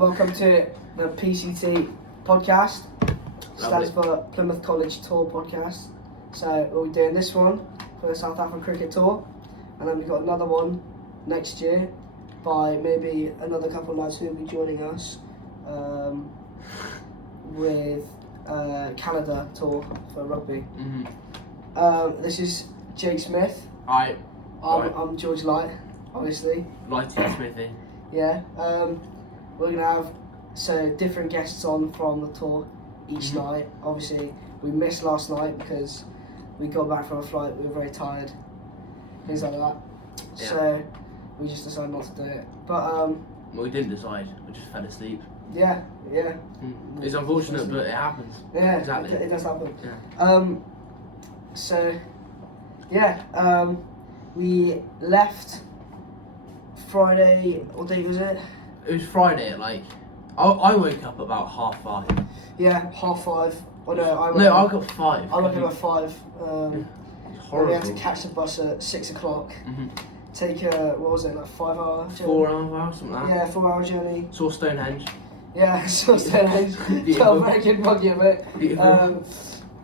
Welcome to the PCT Podcast. Stands for Plymouth College Tour Podcast. So we'll be doing this one for the South African Cricket Tour, and then we've got another one next year by maybe another couple of lads who will be joining us with Canada Tour for rugby. Mm-hmm. This is Jake Smith. Hi. I'm George Light, obviously. Lighty and Smithy. Yeah. We're gonna have different guests on from the tour each night. Obviously, we missed last night because we got back from a flight. We were very tired, things like that. Yeah. So we just decided not to do it. But Well, we didn't decide. We just fell asleep. yeah. It's unfortunate, but it happens. Yeah, Exactly. It does happen. Yeah. We left Friday. What day was it? It was Friday at I woke up about 5:30. Yeah, 5:30. Oh no, I got 5. I woke up at 5. It's We horrible. had to catch the bus at 6 o'clock. Mm-hmm. Take a 5 hour journey? 4 hours, something like that. Yeah, 4 hour journey. Saw Stonehenge. Yeah, so Stonehenge. Beautiful. Got a very good buggy of it. Beautiful.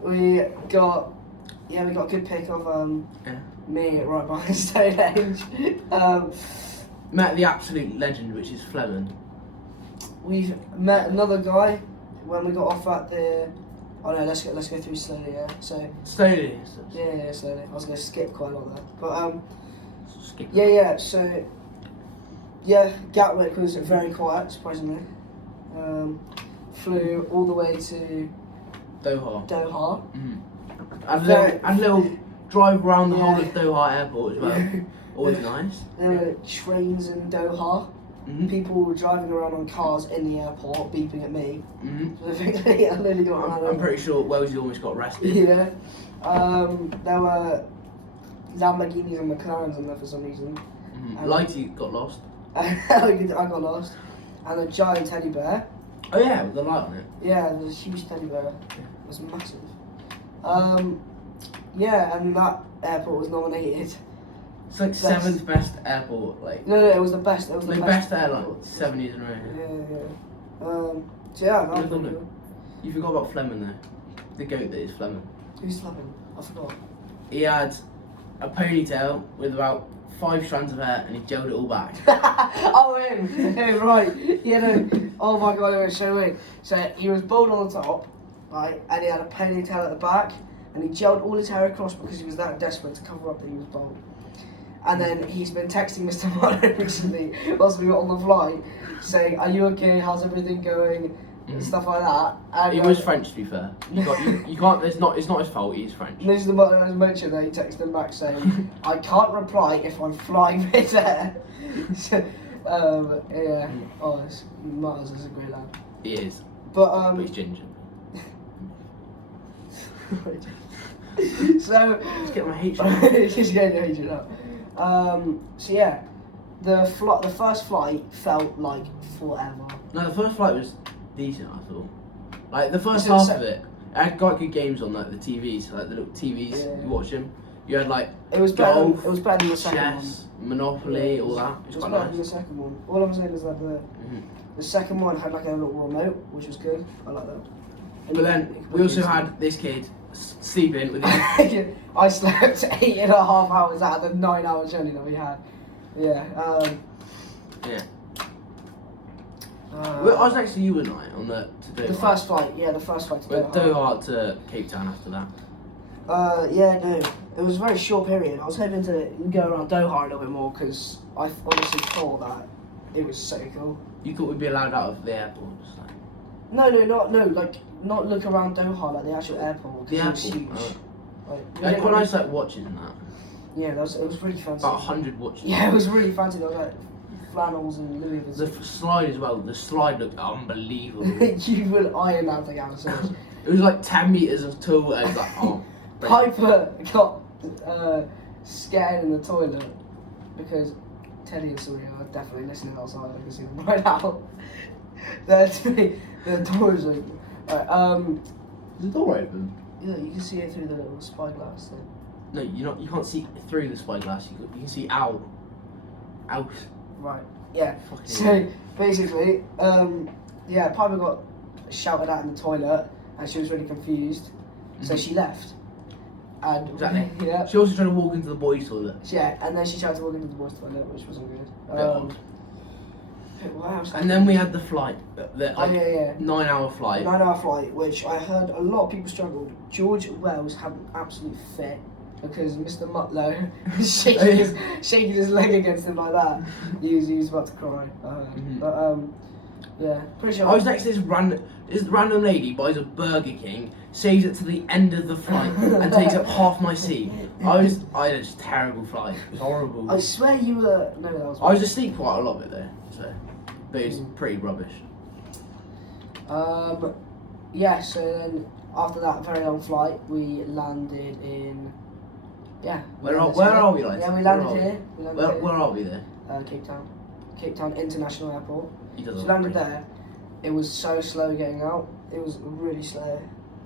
We got a good pic of me right behind Stonehenge. Met the absolute legend, which is Fleming. We've met another guy when we got off at the. Oh no, let's go through slowly. Yeah, so. Slowly. Yeah, slowly. I was gonna skip quite a lot there, but Skip. Yeah. So. Yeah, Gatwick was very quiet, surprisingly. Flew all the way to Doha. Doha. And a little drive around the whole of Doha airport as well. Always nice. There were trains in Doha. Mm-hmm. People were driving around on cars in the airport, beeping at me. Mm-hmm. I nearly got run over. I'm pretty sure Wellesley almost got arrested. Yeah. There were Lamborghinis and McLarens in there for some reason. Mm-hmm. Lighty got lost. I got lost. And a giant teddy bear. Oh yeah, with the light on it. Yeah, there was a huge teddy bear. It was massive. Yeah, and that airport was nominated. It's like Best. 7th best airport. No, it was the best. It was the best best airline. airport. 7 years in a row. Yeah. So yeah, that was Look, pretty look. cool. You forgot about Fleming there. The goat that is Fleming. Who's Fleming? I forgot. He had a ponytail with about 5 strands of hair and he gelled it all back. Oh, him, right. Yeah, no. Oh my god, it was so weird. So he was bald on the top, right, and he had a ponytail at the back, and he gelled all his hair across because he was that desperate to cover up that he was bald. And then he's been texting Mr. Marlowe recently, whilst we were on the flight, saying, "Are you okay? How's everything going?" And stuff like that. And He was French, to be fair. You can't. It's not his fault. He's French. And this is the mention that he texted him back saying, "I can't reply if I'm flying mid-air." So, yeah. Oh, Martins is a great lad. He is. But But he's ginger. So Let's get my hatred. just getting your hatred up. So yeah, the first flight felt like forever. No, the first flight was decent. I thought. Like the first Was it half of it, I had quite good games on like the TVs, like the little TVs. Yeah. You watch them. You had like It was better. golf, It was better than the second chess, Monopoly, all that. It was quite better nice. than the second one. All I'm saying is that the second one had like a little remote, which was good. I like that. But then we also had this kid sleeping with his I slept 8.5 hours out of the 9-hour journey that we had. Yeah. yeah. Well, I was next to you and I on the first flight. Yeah, the first flight to Went Doha. Doha to Cape Town after that. Yeah, no. It was a very short period. I was hoping to go around Doha a little bit more because I honestly thought that it was so cool. You thought we'd be allowed out of the airport? Just like, Not look around Doha, like the actual airport. the It was airport. huge. They had quite nice like watches and that. Yeah, it was really fancy. About 100 watches. Yeah, it was really fancy. There was like flannels and Louis The slide as well. The slide looked unbelievable. You would iron that thing out so much. It was like 10 meters of tall. I was like, oh. Piper got scared in the toilet because Teddy and Sawyer are definitely listening outside. I can see them right now. The door is open. Right, Is the door open? Yeah, you can see it through the little spyglass thing. No, you can't see through the spyglass. You can see out. Right. Yeah. Fucking So basically, Piper got shouted at in the toilet, and she was really confused, so she left. And Exactly. Yeah. She also tried to walk into the boys' toilet. Yeah, and then she tried to walk into the boys' toilet, which wasn't good. What else? And then we had the flight, the 9-hour flight. 9-hour flight, which I heard a lot of people struggled. George Wells had an absolute fit because Mr. Mutlow was shaking his leg against him like that. He was about to cry. Pretty sure. I was next to this random lady buys a Burger King, saves it to the end of the flight, and takes up half my seat. I had a just terrible flight. It was horrible. I swear you were. No, that was. I was asleep quite a lot of it though, so. But it was pretty rubbish. So then after that very long flight, we landed in. Where are we, like? Yeah, we landed here. Where are we there? Cape Town International Airport. He So we landed there. It was so slow getting out. It was really slow,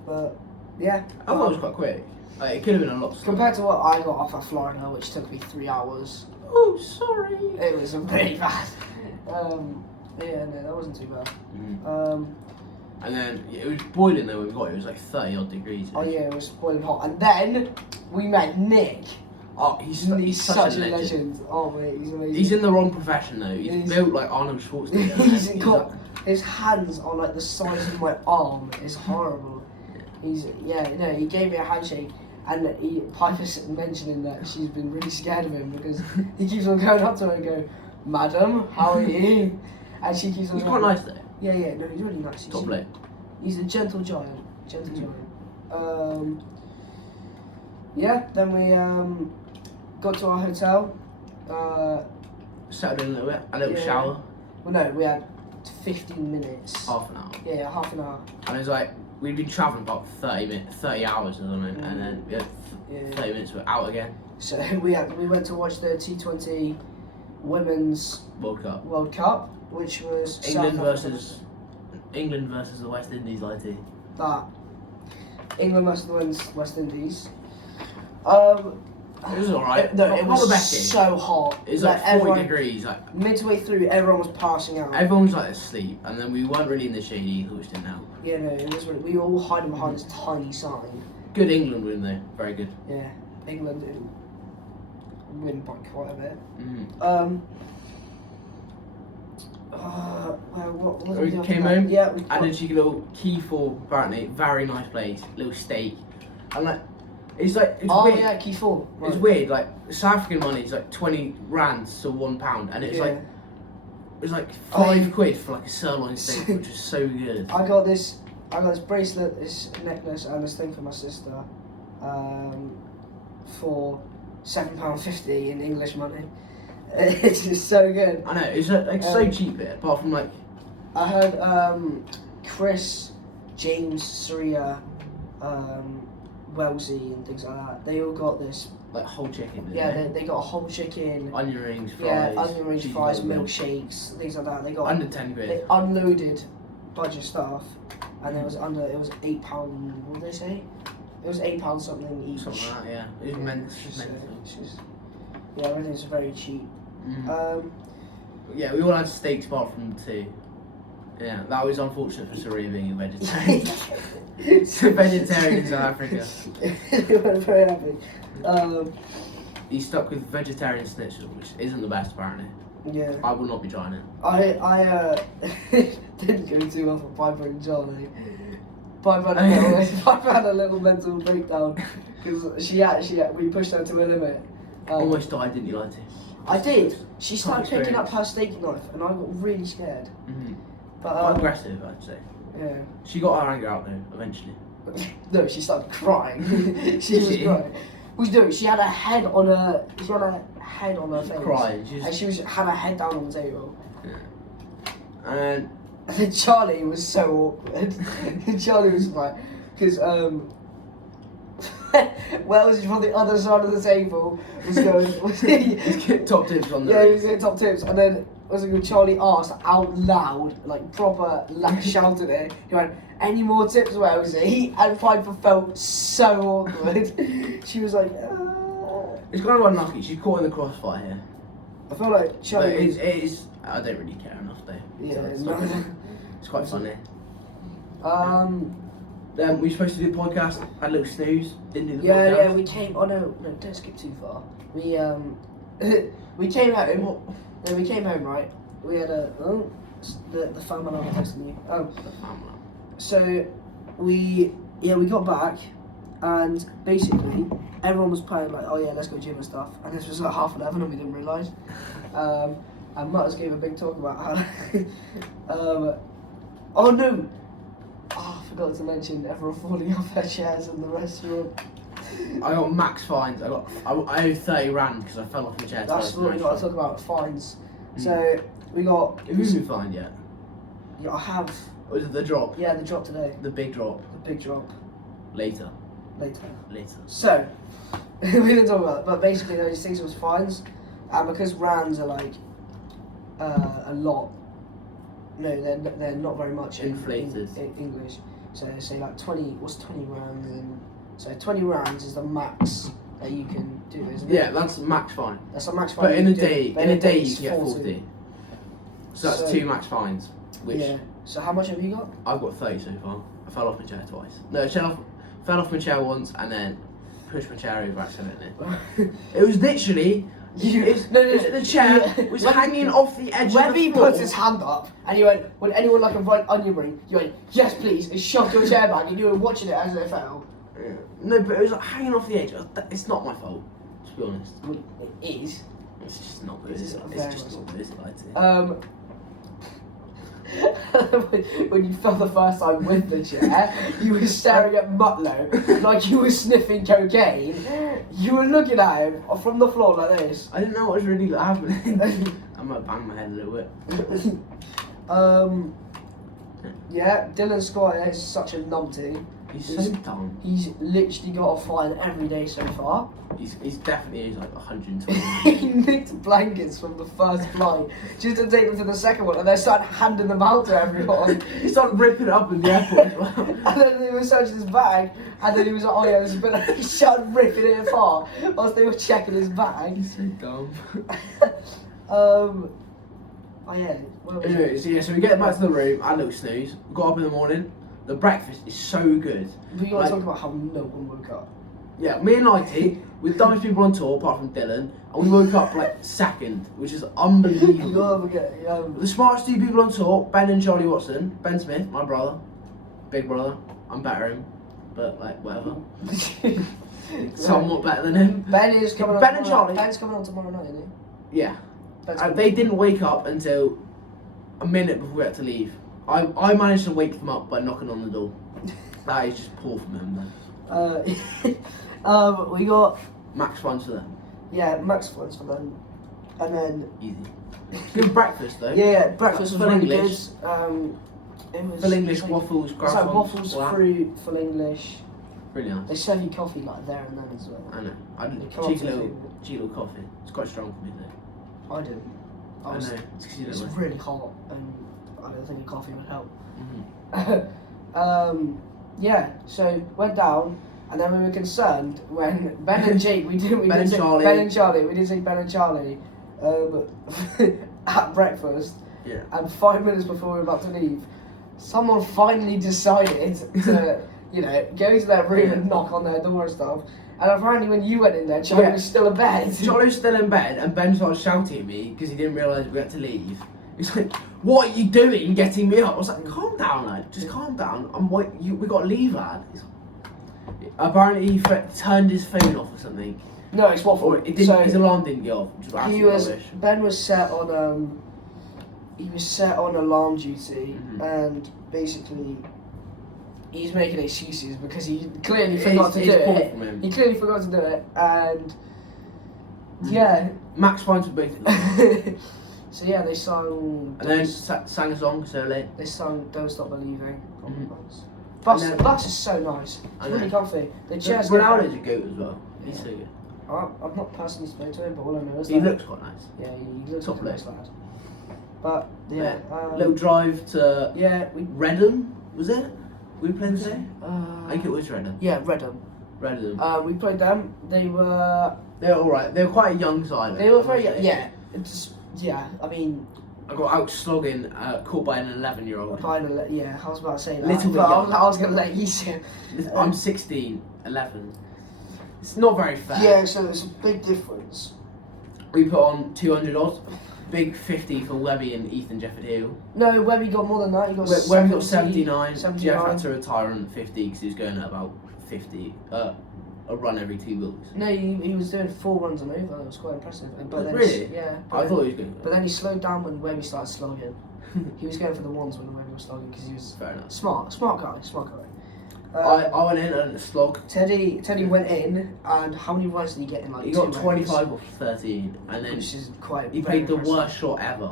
but yeah. I thought it was quite quick. Like, it could have been a lot slower. Compared to what I got off at Florida, which took me 3 hours. Oh, sorry. It was really bad. That wasn't too bad. And then it was boiling though when we got it. It was like 30 odd degrees. Oh yeah, it was boiling hot. And then we met Nick. Oh, he's such a legend. Oh mate, he's amazing. He's in the wrong profession though. He's built like Arnold Schwarzenegger. He's got his hands on like the size of my arm. It's horrible. He gave me a handshake. And Piper's mentioning that she's been really scared of him because he keeps on going up to her and go, "Madam, how are you?" And she keeps on. He's quite nice though. Yeah, no, he's really nice. Top plate. He's a gentle giant. Then we got to our hotel. Settled in a little bit, shower. Well, no, we had 15 minutes. Half an hour. Yeah, half an hour. And it was like, we'd been travelling about 30 hours or something, and then we had 30 minutes, we're out again. So we went to watch the T20 Women's World Cup, which was England versus the West Indies, Lighty. England versus the West Indies. It was alright. No, it was the best game. So hot. It was like 40 degrees. Like midway through, everyone was passing out. Everyone was like asleep, and then we weren't really in the shade either, which didn't help. Yeah, no, it was really, we were all hiding behind this tiny sign. Good England win though, very good. Yeah, England did win by quite a bit. We came home, yeah, and then she got a little Key4, apparently, very nice place, little steak, and like, it's weird. Yeah, Key4. Right. It's weird, like, South African money is like 20 rands to £1, and it's like £5 for like a sirloin steak, which is so good. I got this bracelet, this necklace, and this thing for my sister, for £7.50 in English money. It's just so good. I know, it's like so cheap here, apart from like... I heard Chris, James, Saria, Wellesley and things like that, they all got this. Like whole chicken. Yeah, they got a whole chicken. Onion rings, fries. Yeah, onion rings, fries, milkshakes, things like that. They got under 10 quid. They unloaded bunch of stuff, and it was £8. What did they say? It was £8 something each. Something like that, yeah. It was mental. Yeah, everything's very cheap. Yeah, we all had steaks apart from 2. Yeah, that was unfortunate for Saria being a vegetarian. It's a vegetarian in South Africa. They weren't very happy. He's stuck with vegetarian schnitzel, which isn't the best apparently. Yeah. I will not be trying it. I didn't go too well for Piper and Charlie. Piper had a little mental breakdown because we pushed her to a limit. Almost died, didn't you, Lighty? I did. She started picking up her steak knife, and I got really scared. But quite aggressive, I'd say. Yeah. She got her anger out though, eventually. No, she started crying. She was crying. What was she doing? She had her head on her. She had her head on her face. Crying. And she had her head down on the table. Yeah. And then Charlie was so awkward. Charlie was like, because Wells from the other side of the table was going. He's getting top tips on he was getting top tips, and then Charlie asked out loud, like proper shouted it. He went, "Any more tips, Wellesley?" And Piper felt so awkward. She was like, It's kind of unlucky. She's caught in the crossfire here. I feel like Charlie. It is I don't really care enough though. Yeah, It's quite funny. Then we were supposed to do a podcast, had a little snooze, didn't do the yeah, podcast. yeah, we came. Oh no, don't skip too far. We we came home. No, we came home, right? We had the family I was texting you. So we got back, and basically everyone was playing like, oh yeah, let's go gym and stuff. And this was like 11:30, and we didn't realise. And Mutters gave a big talk about how. Oh no. Oh, I forgot to mention everyone falling off their chairs in the restaurant. I got max fines. I owe 30 rand because I fell off my chair. That's what we got to talk about, fines. So we got. Have you been fined yet? Yeah, I have. Or is it the drop? Yeah, the drop today. The big drop. The big drop. Later. So we didn't talk about it, but basically those things was fines, and because rands are like a lot. No, they're not very much inflated in English. So say like 20. What's 20 rands? So 20 rands is the max that you can do, isn't it? Yeah, that's max fine. That's a max fine. But in a day, you it's get 40. So that's 2 max fines. Which yeah. So how much have you got? I've got 30 so far. I fell off my chair twice. No, fell off my chair once and then pushed my chair over accidentally. It was literally. The chair was hanging off the edge of the Webby floor. put his hand up and he went, would anyone like a right onion ring? You went, yes please, and shoved your chair back and you were watching it as it fell. Yeah. No, but it was like hanging off the edge. It's not my fault, to be honest. Well, it is. It's just not good. It's just not good, is it? When you fell the first time with the chair, you were staring at Mutlow like you were sniffing cocaine. You were looking at him from the floor like this. I didn't know what was really happening. I might bang my head a little bit. Yeah, Dylan Squire is such a numpty. He's so dumb. He's literally got a fine every day so far. He's definitely like 120. He nicked blankets from the first flight just to take them to the second one, and they started handing them out to everyone. He started ripping it up in the airport as well. And then they were searching his bag, and then he was like, oh yeah, there's a bit. He started ripping it apart whilst they were checking his bag. He's so dumb. Oh yeah. Anyway, so we get back to the room, had a little snooze. We got up in the morning. The breakfast is so good. We got to talk about how no one woke up. Yeah, me and Lighty, we're the dumbest people on tour apart from Dylan, and we woke up like second, which is unbelievable. You gotta forget, The smartest 2 people on tour, Ben and Charlie Watson. Ben Smith, my brother, big brother. I'm better than him, but like whatever. Somewhat better than him. Ben is coming on. Ben and Charlie. Ben's coming on tomorrow night, isn't he? Yeah. They didn't wake up until a minute before we had to leave. I managed to wake them up by knocking on the door. That is just poor from him, then. We got max funds for them. Yeah, max funds for them, and then easy. Good breakfast though. Yeah, breakfast was really English. Good. It was full English waffles, croissants. It's like waffles, fruit, full English. Really nice. They serve you coffee like there and then as well. I know. I did cheeky little coffee. It's quite strong for me though. I didn't. I know. It's really hot and I don't think a coffee would help. Mm-hmm. Yeah, so went down, and then we were concerned when Ben and Jake, Ben and Charlie, we did say Ben and Charlie at breakfast, yeah. And 5 minutes before we were about to leave, someone finally decided to, go into their room and knock on their door and stuff. And apparently when you went in there, Charlie was still in bed. Charlie was still in bed, and Ben started shouting at me because he didn't realise we had to leave. He's like, "What are you doing getting me up?" I was like, "Calm down, lad. Just calm down. We got to leave, lad." Apparently he turned his phone off or something. No, it's what for. His alarm didn't go off. Ben was set on alarm duty, and basically he's making excuses because he clearly forgot to do it. He clearly forgot to do it, and yeah, max fines for both of them. So yeah, they sung. And then sang a song so late. They sung "Don't Stop Believing" on the bus. The bus is so nice. It's really comfy. The chairs. Ronaldo's a goat as well. He's so good. I've not personally spoken to him, but all I know is he looks quite nice. Yeah, he looks like a nice lad. But yeah, little drive to Readham, was it? We were playing today. I think it was Readham. Yeah, Readham. We played them. They were all right. They were quite a young side. They were very young. Yeah. I mean, I got out slogging, caught by an 11-year-old. Yeah, I was about to say that. Little bit but young. I was going to let you see it. I'm 16, 11. It's not very fair. Yeah, so there's a big difference. We put on 200 odds. Big 50 for Webby and Ethan Jefford Hill. No, Webby got more than that. He got Webby got 79. 79. Jeff had to retire on 50 because he was going at about 50. A run every 2 weeks. No, he was doing 4 runs and over. It was quite impressive. But then Really? Yeah. I thought he was going. But then he slowed down when Webby started slogging. He was going for the ones when Webby was slogging because he was Fair enough. smart guy. I went in and slog. Teddy went in, and how many runs did he get in? Like He 2 got rounds? 25 off 13, and then Which is quite. he very played the impressive. worst shot ever.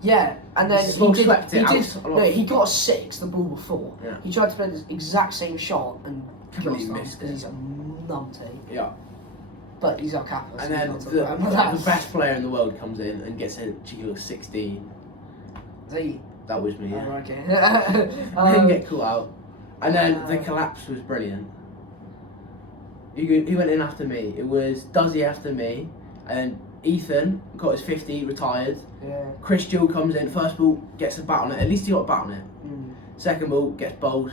Yeah, and then Slog he swept it did. out. No, he got a 6 the ball before. Yeah. He tried to play the exact same shot and Completely got missed because it. he's a numpty. Yeah. But he's our capper. And so then we can't talk the about him like that. best player in the world comes in and gets a cheeky little 16. That was me, yeah. Oh, okay. Didn't get caught out. And then the collapse was brilliant. He went in after me. It was Duzzy after me. And then Ethan got his 50, retired. Yeah. Chris Gill comes in, first ball, gets a bat on it. At least he got a bat on it. Mm. Second ball, gets bowled.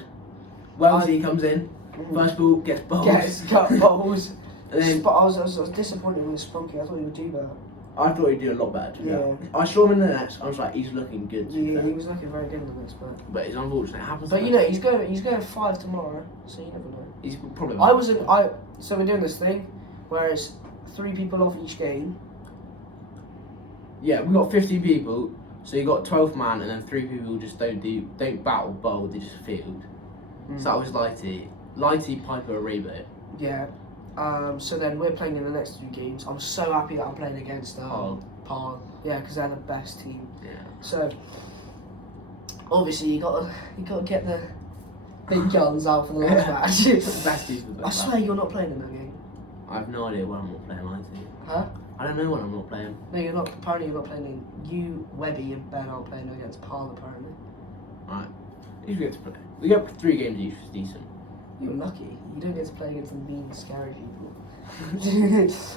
Wellesley comes in, first ball, gets bowled. Yes, got balls. And then But I was disappointed with Spunky. I thought he would do better. I thought he'd do a lot better. To be Yeah. honest. I saw him in the nets. I was like, he's looking good. To be Yeah, fair. he was looking very good in this, But it's unfortunate. It happens. but you know he's going 5 tomorrow, so you never know. he's probably. So we're doing this thing where it's 3 people off each game. Yeah, we got 50 people. So you got 12 man, and then 3 people just don't battle bowl. They just field. So that was Lighty, Piper, Rebo. Yeah. So then we're playing in the next 3 games. I'm so happy that I'm playing against Parl. Yeah, because they're the best team. Yeah. So obviously you got to get the big guns out for the last match. Best people. I swear you're not playing in that game. I have no idea when I'm not playing Lighty. Huh? I don't know when I'm not playing. No, you're not. Apparently you're not playing. You, Webby, and Ben aren't playing against Parl. Apparently. Right. At least we get to play. We get 3 games each, which is decent. You're lucky. You don't get to play against the mean, scary people.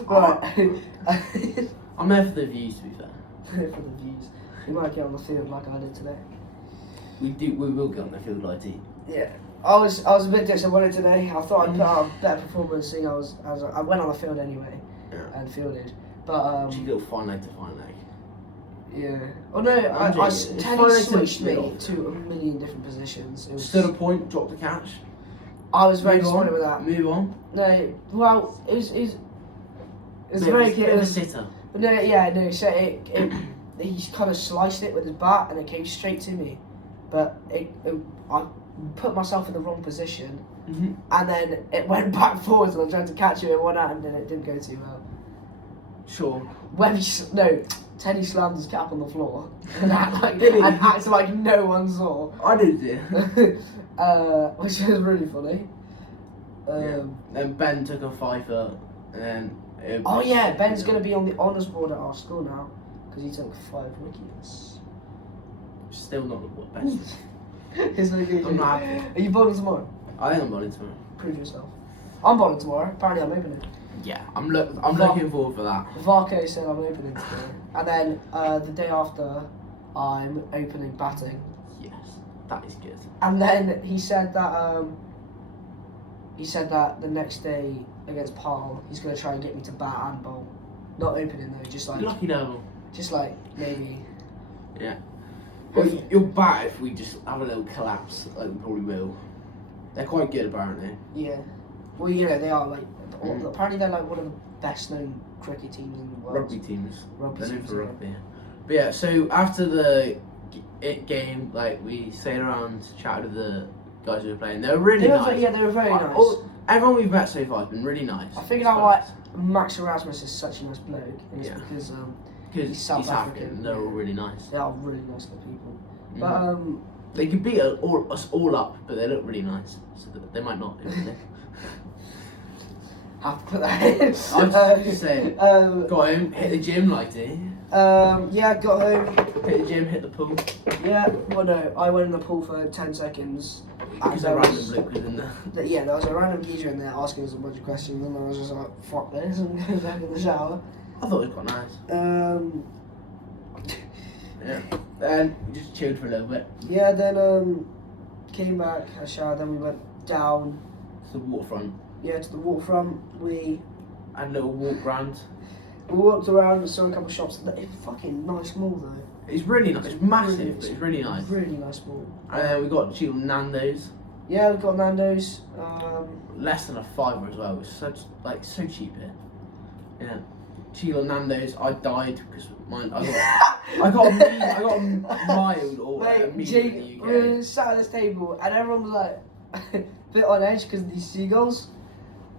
Right. I'm there for the views, to be fair. For the views. You might get on the field like I did today. We will get on the field, Lighty. Yeah. I was a bit disappointed today. I thought I'd put out a better performance, seeing I went on the field anyway and fielded. But Cheeky little fine leg to fine leg. yeah. Oh no, It's Teddy fine to switched me middle. to a million different positions. It was, Stood a point, dropped the catch. I was very Move on, disappointed with that. Move on. No, well, it was Bit very of good. a sitter. But no, yeah, no. So he kind of sliced it with his bat, and it came straight to me. But I put myself in the wrong position, and then it went back forwards, and I tried to catch it and went out, and then it didn't go too well. Sure. Teddy slammed his cap on the floor and acted like no one saw. I did, yeah. Which was really funny. Then Ben took a 5-er, and then. Oh yeah, Ben's going to be on the honours board at our school now because he took 5 wickets. Still not the best. I'm not happy. Are you bowling tomorrow? I think I'm bowling tomorrow. Prove yourself. I'm bowling tomorrow. Apparently I'm opening. Yeah, I'm looking forward for that. Varco said I'm opening today. And then the day after, I'm opening batting. Yes, that is good. And then he said that the next day against Parl, he's going to try and get me to bat and bowl. Not opening though, just like Lucky devil. just like maybe. Yeah. Well, you'll bat if we just have a little collapse, like we probably will. They're quite good, apparently. Yeah. Well, you know they are like. Apparently they're like one of the best known cricket teams in the world. Rugby teams. Rugby They're known teams, for yeah. rugby. But yeah, so after the game, like we stayed around, chatted with the guys who were playing. They were really nice. Yeah, they were very nice. Everyone we've met so far has been really nice. I figured out why Max Erasmus is such a nice bloke, and it's because he's South African. They're all really nice. They are really nice little people. But they could beat us all up, but they look really nice, so they might not. have to put that in. I was just saying. Got home, hit the gym, Lighty. Yeah, got home. Hit the gym, hit the pool. Yeah, well no, I went in the pool for 10 seconds. Because a random bloke was in there. Yeah, there was a random geezer in there asking us a bunch of questions, and I was just like, fuck this, and go back in the shower. I thought it was quite nice. Yeah. Then we just chilled for a little bit. Yeah, then came back, had a shower, then we went down. To the waterfront. Yeah, to the waterfront. We Had a little walk round. walked around, saw a couple of shops. It's a fucking nice mall though. It's really nice. It's massive, but it's really nice. Really nice mall. And then we got chill Nando's. Yeah, we've got Nando's. Less than a £5 as well. It's so cheap here. Yeah. Chill Nando's. I died because I got a mild or a Mate, medium in Jake, the we UK. sat at this table and everyone was like a bit on edge because of these seagulls.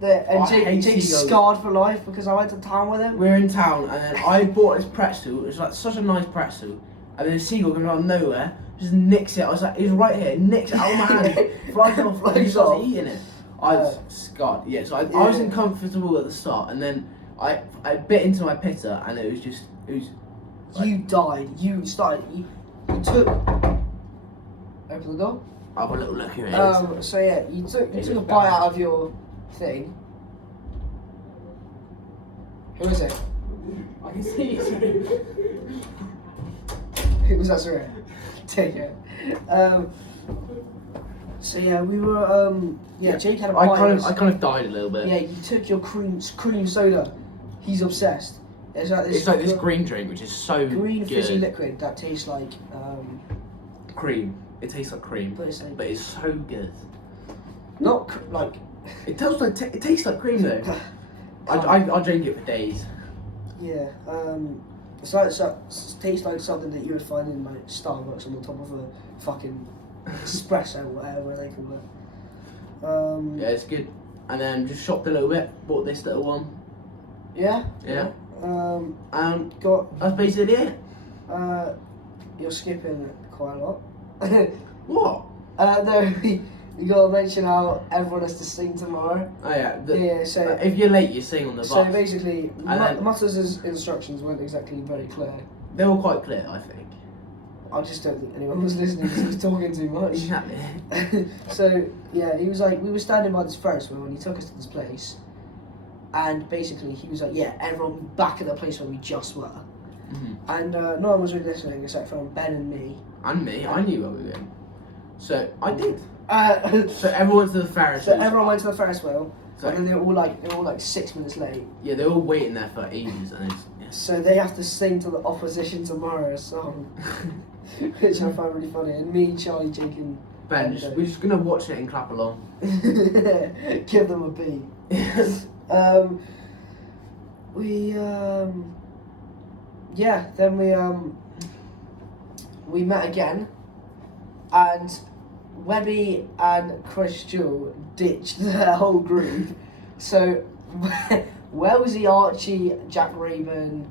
And I hate Jake's seagulls. scarred for life because I went to town with him. We're in town and then I bought this pretzel. It was like such a nice pretzel. And then a seagull comes out of nowhere, just nicks it. I was like, it's right here, nicks it out of my hand, flies off, and he starts eating it. I was scarred. Yeah, so I was uncomfortable at the start, and then I bit into my pitta, and it was like, You died. You took. Open the door. I'll have a little look who it is. So yeah, you took a bite out of your thing. Who is it? I can see it. Who was that? Sorry. Take it. So yeah, we were Jake had a bite. I kind of died a little bit. Yeah, you took your cream soda. He's obsessed. It's like this green drink, which is so green good. fizzy liquid that tastes like Cream. It tastes like cream, but it's like, but it's so good. not like. It tastes like cream though. I drink it for days. Yeah. It tastes like something that you would find in like Starbucks on the top of a fucking espresso, whatever they call it. Yeah, it's good. And then just shopped a little bit. Bought this little one. Yeah. Yeah. Got. That's basically it. You're skipping quite a lot. What? No, you gotta mention how everyone has to sing tomorrow. Oh yeah. Yeah. So. If you're late, you sing on the bus. So basically, then- Mutter's instructions weren't exactly very clear. They were quite clear, I think. I just don't think anyone was listening because he was talking too much. Exactly. So yeah, he was like, we were standing by this Ferris wheel when he took us to this place, and basically he was like, yeah, everyone back at the place where we just were, and no one was really listening except for Ben and me. And me, I knew where we were going. So I did. So So everyone went to the Ferris wheel. everyone went to the Ferris wheel, So- and then they were all like 6 minutes late. Yeah, they were all waiting there for ages, and it's, yeah. So they have to sing to the opposition tomorrow song, which I find really funny. And me, Charlie, Jake, and Ben, we're just gonna watch it and clap along. give them a beat. Then we met again, and Webby and Chris Jewell ditched their whole group. So Wellesley, Archie, Jack Raven,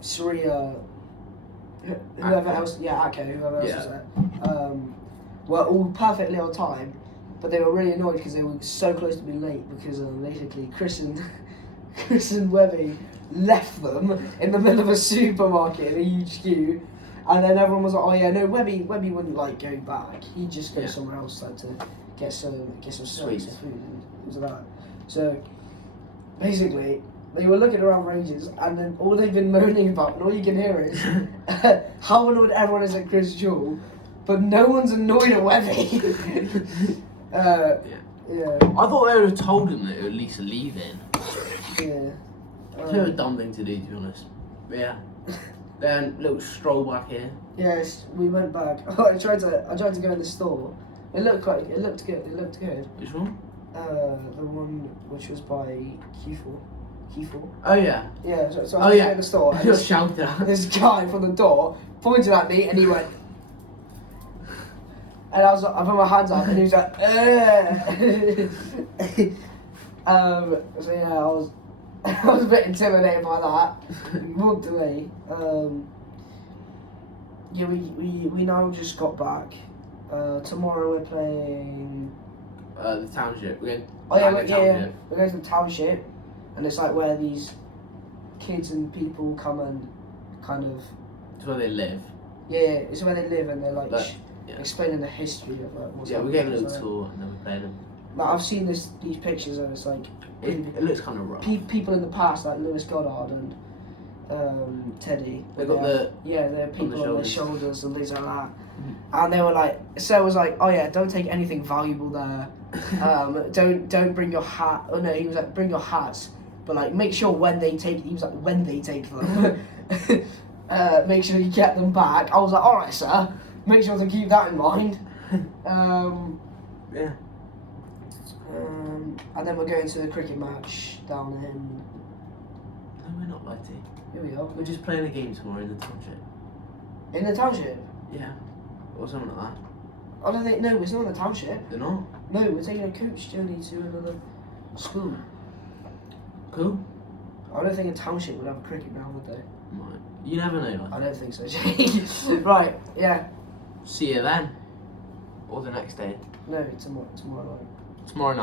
Surya, whoever else, whoever else was there, were all perfectly on time, but they were really annoyed because they were so close to being late because basically Chris and Webby left them in the middle of a supermarket in a huge queue, and then everyone was like, oh yeah, no, Webby wouldn't like go back, he'd just go somewhere else like to get some sweets and food and things like that. So basically they were looking around for ages, and then all they've been moaning about and all you can hear is how annoyed everyone is at Chris Jewell, but no one's annoyed at Webby. Yeah. I thought they would have told him that they were at least leaving. Yeah. It's a dumb thing to do, to be honest. But yeah. Then little stroll back here. Yes, we went back. I tried to go in the store. It looked good. It looked good. Which one? The one which was by Q4. Oh yeah. Yeah. So I was in the store. And You got shouted at. this guy from the door pointed at me and he went. And I put my hands up and he was like, so yeah, I was a bit intimidated by that. We walked away. We now just got back. Tomorrow we're playing. The township. We're going. We're going to the township, and it's like where these kids and people come and kind of. It's where they live. Yeah, it's where they live, and they're like explaining the history of like what's we're getting a little tour and then we're playing them. Like, I've seen these pictures and it's like It looks kind of rough. people in the past like Lewis Goddard and Teddy. They got the people on their shoulders. shoulders and things like that. And they were like, Sarah was like, oh yeah, don't take anything valuable there. Don't bring your hat. Oh no, he was like, bring your hats, but like make sure when they take. He was like, when they take them, make sure you get them back. I was like, all right, sir. Make sure to keep that in mind. Yeah. And then we're going to the cricket match down in. No, we're not, Lighty. Here we are. We're just playing a game tomorrow in the township. In the township. Yeah. Or something like that. I don't think. No, it's not in the township. They're not. No, we're taking a coach journey to another school. Cool. I don't think a township would have a cricket ground, would they? Might. You never know. I don't think so, Jake. Right, yeah. See you then. Or the next day. No, tomorrow night. Tomorrow night.